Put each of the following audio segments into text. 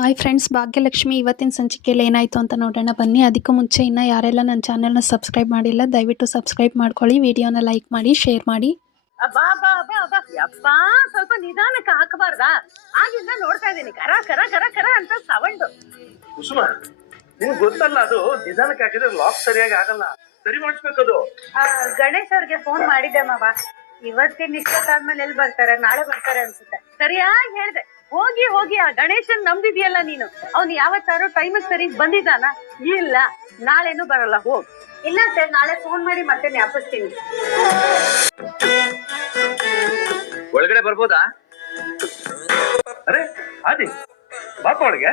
Hi friends, Bhagyalakshmi ಇವತ್ತಿನ ಸಂಚಿಕೆಯಲ್ಲಿ ಏನಾಯಿತು ಅಂತ ನೋಡೋಣ ಬನ್ನಿ. ಅದಕ್ಕೂ ಮುಂಚೆ ಇನ್ನೂ ಯಾರೆಲ್ಲ ನನ್ನ ಚಾನಲ್ನ ಸಬ್ಸ್ಕ್ರೈಬ್ ಮಾಡಿಲ್ಲ ದಯವಿಟ್ಟು ಸಬ್ಸ್ಕ್ರೈಬ್ ಮಾಡ್ಕೊಳ್ಳಿ, ವಿಡಿಯೋನ ಲೈಕ್ ಮಾಡಿ, ಶೇರ್ ಮಾಡಿ. ಅಬ್ಬಾ ಅಬ್ಬಾ ಅಬ್ಬಾ ಅಬ್ಬಾ ಯಪ್ಪಾ, ಸ್ವಲ್ಪ ನಿಧಾನಕ್ಕೆ ಹಾಕಬಾರ್ದಾ? ಆಗಿಂದ ನೋಡ್ತಾ ಇದ್ದೀನಿ ಕರ ಕರ ಕರ ಕರ ಅಂತ ಸೌಂಡ್. ಕುಸುಮ, ನಿಮ್ಗೆ ಗೊತ್ತಲ್ಲ, ಅದು ನಿಧಾನಕ್ಕೆ ಹಾಕಿದ್ರೆ ಲಾಕ್ ಸರಿಯಾಗಿ ಆಗಲ್ಲ, ಸರಿ ಮಾಡಿಸ್ಬೇಕದು. ಗಣೇಶ್ ಅವ್ರಿಗೆ ಫೋನ್ ಮಾಡಿದ್ದೆ ಮಾವ. ಇವತ್ತಿನ ಇಷ್ಟೊತ್ತಾದ್ಮೇಲೆ ಎಲ್ಲಿ ಬರ್ತಾರೆ, ನಾಳೆ ಬರ್ತಾರೆ ಅನ್ಸುತ್ತೆ. ಸರಿಯಾಗಿ ಹೇಳ್ದೆ. ಹೋಗಿ ಹೋಗಿ ಆ ಗಣೇಶನ್ ನಂಬಿದ್ಯಲ್ಲ ನೀನು, ಅವ್ನು ಯಾವತ್ತಾರು ಟೈಮ್ ಸರಿ ಬಂದಿದ್ದಾನ? ಇಲ್ಲ, ನಾಳೆನೂ ಬರಲ್ಲ. ಹೋಗ್. ಇಲ್ಲ ಸರ್, ನಾಳೆ ಫೋನ್ ಮಾಡಿ ಮತ್ತೆ ಜ್ಞಾಪಿಸ್ತೀನಿ. ಒಳಗಡೆ ಬರ್ಬೋದಾ? ಅರೆ ಆದಿ, ಬಾಪ ಒಳಗೆ.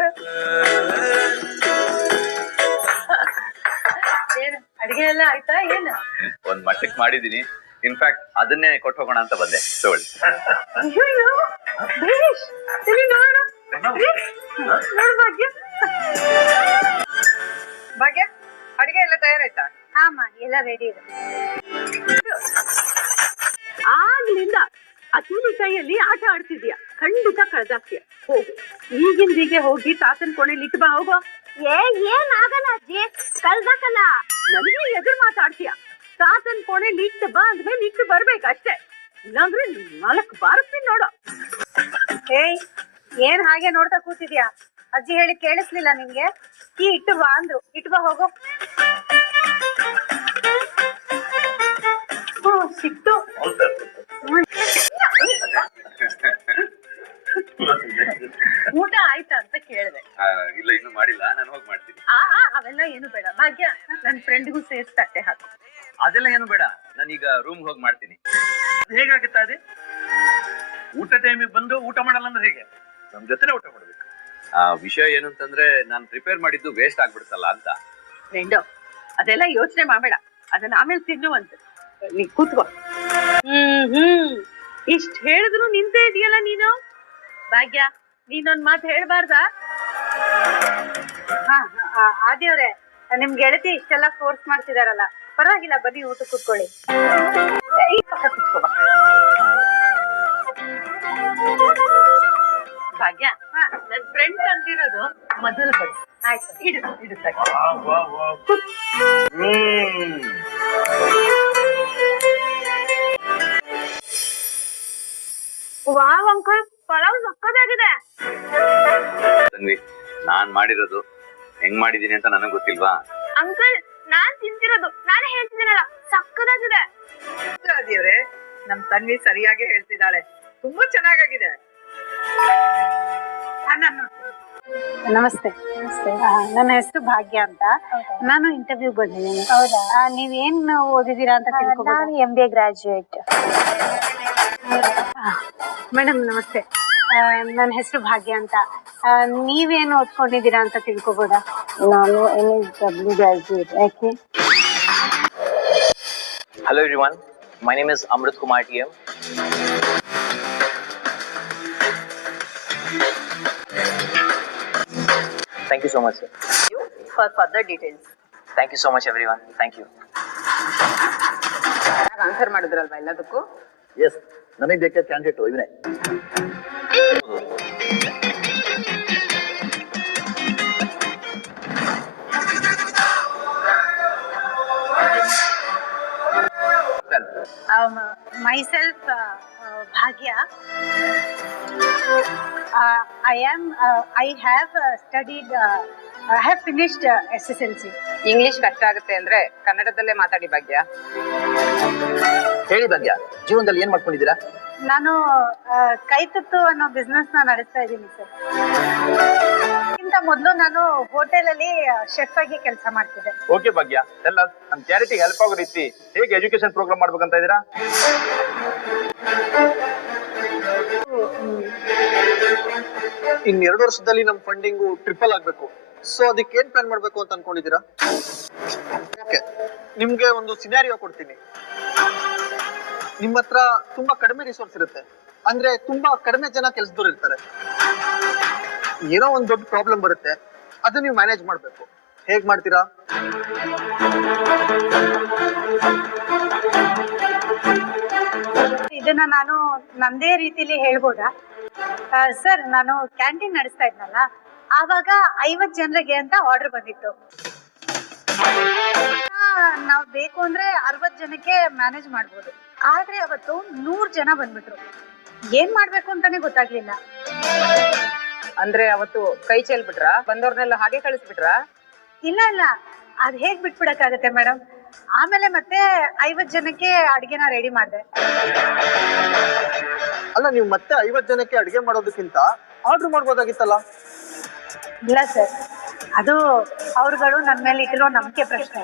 ಏನು ಅಡಿಗೆ ಎಲ್ಲ ಆಯ್ತಾ? ಏನು ಒಂದ್ ಮಟ್ಟಕ್ಕೆ ಮಾಡಿದೀನಿ. ಇನ್ಫ್ಯಾಕ್ಟ್ ಅದನ್ನೇ ಕೊಟ್ಟು ಹೋಗೋಣ ಅಂತ ಬಂದೆ. ತಗೊಳ್ಳಿ. ಅಯ್ಯೋ ಗಣೇಶ್, ಸರಿ ನೋಡೋಣ. ನೋಡು ಭಾಗ್ಯ. ಭಾಗ್ಯ, ಅಡಿಗೆ ಎಲ್ಲ ತಯಾರಾಯ್ತಾ? ಹಾಮ, ಎಲ್ಲ ರೆಡಿ ಇದೆ. ಆಗ್ಲಿಂದ ಆ ಚೂಲಿ ಕೈಯಲ್ಲಿ ಆಟ ಆಡ್ತಿದ್ಯಾ, ಖಂಡಿತ ಕಳ್ದಾಕ್ತೀಯ. ಹೋಗು, ಈಗಿಂದೀಗೆ ಹೋಗಿ ತಾತನ ಕೋಣೆಲಿ ಇಟ್ಟು ಬಾ. ಹೋಗೋ. ಏನ್ ಆಗಲ್ಲ ಅಜ್ಜಿ, ಕಳ್ದಾಕಲ್ಲ. ನನಗೆ ಎದುರು ಮಾತಾಡ್ತೀಯ. ತಾತನ ಕೋಣೆಲಿ ಇಟ್ಟು ಬಾ ಅಂದ್ಮೇಲೆ ಇಟ್ಟು ಬರ್ಬೇಕಷ್ಟೇ, ಇಲ್ಲಾಂದ್ರೆ 4 ಬಾರಿಸ್ತೀನಿ ನೋಡು. ಏಯ್, ಏನ್ ಹಾಗೆ ನೋಡ್ತಾ ಕೂತಿದ್ಯಾ? ಅಜ್ಜಿ ಹೇಳಿ ಕೇಳಿಸ್ಲಿಲ್ಲ ನಿನ್ಗೆ? ಕೀ ಇಟ್ಟು ಬಾ ಅಂದ್ರು, ಇಟ್ಟು ಬಾ. ಹೋಗೋ. ಸಿಕ್ತು. ಊಟ ಆಯ್ತಾ ಅಂತ ಕೇಳಿದೆ. ಇಲ್ಲ, ಇನ್ನು ಮಾಡಿಲ್ಲ, ನಾನು ಹೋಗಿ ಮಾಡ್ತೀನಿ. ಅವೆಲ್ಲ ಏನು ಬೇಡ ಭಾಗ್ಯ, ನನ್ ಫ್ರೆಂಡ್ಗೂ ಸೇರ್ಸ್ ತಟ್ಟೆ ಹಾಕು. ಅದೆಲ್ಲ ಏನು ಬೇಡ, ನಾನೀಗ ರೂಮ್ ಹೋಗಿ ಮಾಡ್ತೀನಿ. ಹೇಗಾಗುತ್ತಾ ಅದೇ? ಊಟ ಟೈಮಿಗೆ ಬಂದು ಊಟ ಮಾಡಲ್ಲ ಅಂದ್ರೆ ಹೇಗೆ? ನಮ್ ಜೊತೆನೆ ಊಟ ಮಾಡ್ಬೇಕು. ವಿಷಯ ಏನು ಅಂತಂದ್ರೆ, ನಾನು ಪ್ರಿಪೇರ್ ಮಾಡಿದ್ದು ವೇಸ್ಟ್ ಆಗ್ಬಿಡುತ್ತಲ್ಲ ಅಂತ. ಫ್ರೆಂಡು, ಅದೆಲ್ಲ ಯೋಚನೆ ಮಾಡಬೇಡ, ಅದನ್ನ ಆಮೇಲೆ ತಿನ್ನುವಂತ. ನೀ ಕೂತ್ಕೋ. ಇಷ್ಟ ಹೇಳಿದ್ರು ನಿಂತೇ ಇದೆಯಲ್ಲ ನೀನು. ಭಾಗ್ಯ, ನೀನೊಂದ್ ಮಾತು ಹೇಳ್ಬಾರ್ದಾ? ಆದಿಯವ್ರೆ, ನಿಮ್ ಗೆಳತಿ ಇಷ್ಟೆಲ್ಲ ಫೋರ್ಸ್ ಮಾಡ್ತಿದಾರಲ್ಲ, ಪರವಾಗಿಲ್ಲ, ಬನ್ನಿ ಊಟ ಕೂತ್ಕೊಳ್ಳಿ. ಈ ಪಕ್ಕ ಕೂತ್ಕೋ. ಭಾಗ್ಯ, ನನ್ ಫ್ರೆಂಡ್ ಅಂತಿರೋದು ಮೊದಲು ಬನ್ನಿ. ಆಯ್ತು, ಇಡು. ವಾವ್ ಅಂಕಲ್, ಪಲಾವ್ ಸಕ್ಕತ್ತಾಗಿದೆ. ತನ್ವಿ, ನಾನ್ ಮಾಡಿರೋದು ಹೆಂಗ್ ಮಾಡಿದೀನಿ ಅಂತ ನನಗ್ ಗೊತ್ತಿಲ್ವಾ? ಅಂಕಲ್, ನಾನ್ ತಿಂತಿರೋದು ನಾನೇ ಹೇಳ್ತಿದ್ದೀನಲ್ಲ, ಸಕ್ಕತ್ತಾಗಿದೆ. ದೇವ್ರೆ, ನಮ್ ತನ್ವಿ ಸರಿಯಾಗಿ ಹೇಳ್ತಿದ್ದಾಳೆ, ತುಂಬಾ ಚೆನ್ನಾಗಿದೆ. ನಮಸ್ತೆ. ನನ್ನ ಹೆಸರು ಭಾಗ್ಯ ಅಂತ. ನಾನು ಇಂಟರ್ವ್ಯೂ ಬಂದಿದ್ದೀನಿ. ಹೌದಾ? ನೀವೇನ್ ಓದಿದೀರಾ ಅಂತ ತಿಳ್ಕೊಬೋದಾ? ನಾನು MBA ಗ್ರಾಜುಯೇಟ್. ಮೇಡಮ್ ನಮಸ್ತೆ, ನನ್ನ ಹೆಸರು ಭಾಗ್ಯ ಅಂತ. ನೀವೇನು ಓದ್ಕೊಂಡಿದ್ದೀರಾ ಅಂತ ತಿಳ್ಕೊಬೋದಾ? ನಾನು MSW ಗ್ರಾಜುಯೇಟ್. ಯಾಕೆ? Hello everyone, my name is Amrit Kumar TM. Thank you so much, sir. For further details. Thank you so much everyone. Thank you. Answer ಮಾಡಿದ್ರಲ್ವಾ ಎಲ್ಲದಕ್ಕೂ? ಎಸ್, ನನಗೆ ಬೇಕಾದ ಕ್ಯಾಂಡಿಡೇಟ್ ಇವನೇ. Myself, Bhagya. I have finished SSLC. English ಕಷ್ಟ ಆಗುತ್ತೆ ಅಂದ್ರೆ ಕನ್ನಡದಲ್ಲೇ ಮಾತಾಡಿ ಭಾಗ್ಯ. ಹೇಳಿ ಭಾಗ್ಯ, ಜೀವನದಲ್ಲಿ ಏನ್ ಮಾಡ್ಕೊಂಡಿದ್ದೀರಾ? ನಾನು ಕೈತುತ್ತು ಅನ್ನೋ ಬಿಸ್ನೆಸ್ ನ ನಡೆಸ್ತಾ ಇದ್ದೀನಿ ಸರ್. ಇಂತ ಮೊದಲು ನಾನು ಹೋಟೆಲ್ ಅಲ್ಲಿ ಶೆಫ್ ಆಗಿ ಕೆಲಸ ಮಾಡ್ತಿದ್ದೆ. ಓಕೆ ಭಾಗ್ಯ, ಎಲ್ಲ ನಮ್ ಕ್ಯಾರಿಟಿಗೆ ಹೆಲ್ಪ್ ಆಗೋ ರೀತಿ ಹೇಗೆ ಎಜುಕೇಶನ್ ಪ್ರೋಗ್ರಾಮ್ ಮಾಡ್ಬೇಕಂತ ಇದ್ದೀರಾ? ಇನ್ 2 ವರ್ಷದಲ್ಲಿ ನಮ್ ಫಂಡಿಂಗು ಟ್ರಿಪಲ್ ಆಗ್ಬೇಕು. ಸೊ ಅದಕ್ಕೆ ಏನ್ ಪ್ಲಾನ್ ಮಾಡ್ಬೇಕು ಅಂತ ಅನ್ಕೊಂಡಿದ್ದೀರಾ? ಓಕೆ, ನಿಮ್ಗೆ ಒಂದು ಸಿನಾರಿಯೋ ಕೊಡ್ತೀನಿ. ನಿಮ್ಮ ಹತ್ರ ತುಂಬಾ ಕಡಿಮೆ ರಿಸೋರ್ಸ್ ಇರುತ್ತೆ, ಅಂದ್ರೆ ತುಂಬಾ ಕಡಿಮೆ ಜನ ಕೆಲಸದವ್ರು ಇರ್ತಾರೆ. ಏನೋ ಒಂದ್ ದೊಡ್ಡ ಪ್ರಾಬ್ಲಮ್ ಬರುತ್ತೆ, ಅದನ್ನ ನೀವು ಮ್ಯಾನೇಜ್ ಮಾಡ್ಬೇಕು. ಹೇಗ್ ಮಾಡ್ತೀರಾ? ಇದನ್ನ ನಾನು ನಂದೇ ರೀತಿಲಿ ಹೇಳ್ಬೋದಾ? ಸರ್, ನಾನು ಕ್ಯಾಂಟೀನ್ ನಡೆಸ್ತಾ ಇದ್ನಲ್ಲ, ಆವಾಗ 50 ಜನರಿಗೆ ಅಂತ ಆರ್ಡರ್ ಬಂದಿತ್ತು. ನಾವು ಬೇಕು ಅಂದ್ರೆ 60 ಜನಕ್ಕೆ ಮ್ಯಾನೇಜ್ ಮಾಡ್ಬೋದು. ಆದ್ರೆ ಅವತ್ತು 100 ಜನ ಬಂದ್ಬಿಟ್ರು. ಏನ್ ಮಾಡ್ಬೇಕು ಅಂತಾನೆ ಗೊತ್ತಾಗ್ಲಿಲ್ಲ. ಅಂದ್ರೆ ಅವತ್ತು ಕೈ ಚೆಲ್ಬಿಟ್ರಾ? ಬಂದವ್ರನ್ನೆಲ್ಲ ಹಾಗೆ ಕಳಿಸ್ಬಿಟ್ರಾ? ಇಲ್ಲ ಇಲ್ಲ, ಅದ್ ಹೇಗ್ ಬಿಟ್ಬಿಡಕ್ಕಾಗತ್ತೆ ಮೇಡಮ್. ಆಮೇಲೆ ಮತ್ತೆ 50 ಜನಕ್ಕೆ ಅಡ್ಗೆನ ರೆಡಿ ಮಾಡಿದೆ. ಅಲ್ಲ, ನೀವು ಮತ್ತೆ 50 ಜನಕ್ಕೆ ಅಡಿಗೆ ಮಾಡೋದಕ್ಕಿಂತ ಆರ್ಡರ್ ಮಾಡ್ಬೋದಾಗಿತ್ತಲ್ಲ. ಇಲ್ಲ ಸರ್, ಅದು ಅವ್ರುಗಳು ನನ್ನ ಮೇಲೆ ಇಟ್ಟಿರೋ ನಂಬಿಕೆ ಪ್ರಶ್ನೆ.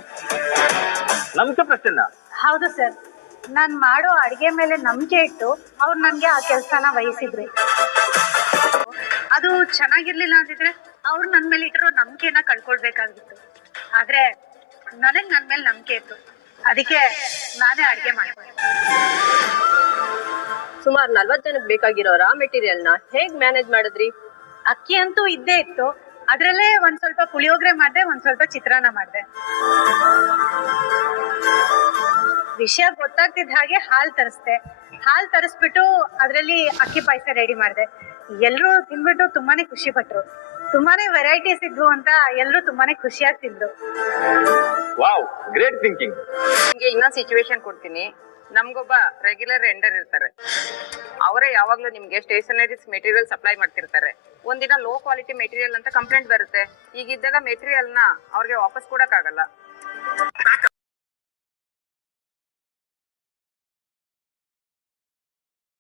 ನಮ್ಗೆ ಪ್ರಶ್ನೆನಾ? ಹೌದು ಸರ್, ನಾನ್ ಮಾಡೋ ಅಡ್ಗೆ ಮೇಲೆ ನಂಬಿಕೆ ಇಟ್ಟು ಅವ್ರು ನನ್ಗೆ ಆ ಕೆಲ್ಸನ ವಹಿಸಿದ್ರು. ಅದು ಚೆನ್ನಾಗಿರ್ಲಿಲ್ಲ ಅಂತಿದ್ರೆ ಅವ್ರು ನನ್ ಮೇಲೆ ಇಟ್ಟಿರೋ ನಂಬಿಕೆನ ಕಳ್ಕೊಳ್ಬೇಕಾಗಿತ್ತು. ಆದ್ರೆ ನನಗ್ ನನ್ ಮೇಲೆ ನಂಬಿಕೆ ಇತ್ತು, ಅದಕ್ಕೆ ನಾನೇ ಅಡ್ಗೆ ಮಾಡ್ಕೊಂಡೆ. ಸುಮಾರು 40 ಜನಕ್ಕೆ ಬೇಕಾಗಿರೋ ರಾ ಮೆಟೀರಿಯಲ್ನ ಹೇಗ್ ಮ್ಯಾನೇಜ್ ಮಾಡಿದ್ರಿ? ಅಕ್ಕಿ ಅಂತೂ ಇದ್ದೇ ಇತ್ತು. ಅದ್ರಲ್ಲೇ ಒಂದ್ ಸ್ವಲ್ಪ ಪುಳಿಯೋಗರೆ ಮಾಡ್ದೆ, ಒಂದ್ ಸ್ವಲ್ಪ ಚಿತ್ರಾನ್ನ ಮಾಡ್ದೆ. ವಿಷಯ ಗೊತ್ತಾಗ್ತಿದ್ದ ಹಾಗೆ ಹಾಲ್ ತರಿಸ್ಬಿಟ್ಟು ಅದ್ರಲ್ಲಿ ಅಕ್ಕಿ ಪಾಯಸ ರೆಡಿ ಮಾಡಿದೆ. ಎಲ್ರು ತಿನ್ಬಿಟ್ಟು ತುಂಬಾನೇ ಖುಷಿ ಪಟ್ರು. ತುಂಬಾನೇ ವೆರೈಟೀಸ್ ಇದ್ವು ಅಂತ ಎಲ್ರು ತುಂಬಾನೇ ಖುಷಿಯಾಗಿ ತಿಂದ್ರು. Wow, great thinking. ನಿಮ್ಗೆ ಇನ್ನೊಂದು ಸಿಚುವೇಶನ್ ಕೊಡ್ತೀನಿ. ನಮ್ಗೊಬ್ಬ ರೆಗ್ಯುಲರ್ ವೆಂಡರ್ ಇರ್ತಾರೆ. ಅವರೇ ಯಾವಾಗ್ಲೂ ನಿಮ್ಗೆ ಸ್ಟೇಷನರೀಸ್ ಮೆಟೀರಿಯಲ್ ಸಪ್ಲೈ ಮಾಡ್ತಿರ್ತಾರೆ. ಒಂದಿನ ಲೋ ಕ್ವಾಲಿಟಿ ಮೆಟೀರಿಯಲ್ ಅಂತ ಕಂಪ್ಲೇಂಟ್ ಬರುತ್ತೆ. ಈಗಿದ್ದಾಗ ಮೆಟೀರಿಯಲ್ನ ಅವ್ರಿಗೆ ವಾಪಸ್ ಕೊಡಕ್ಕಾಗಲ್ಲ.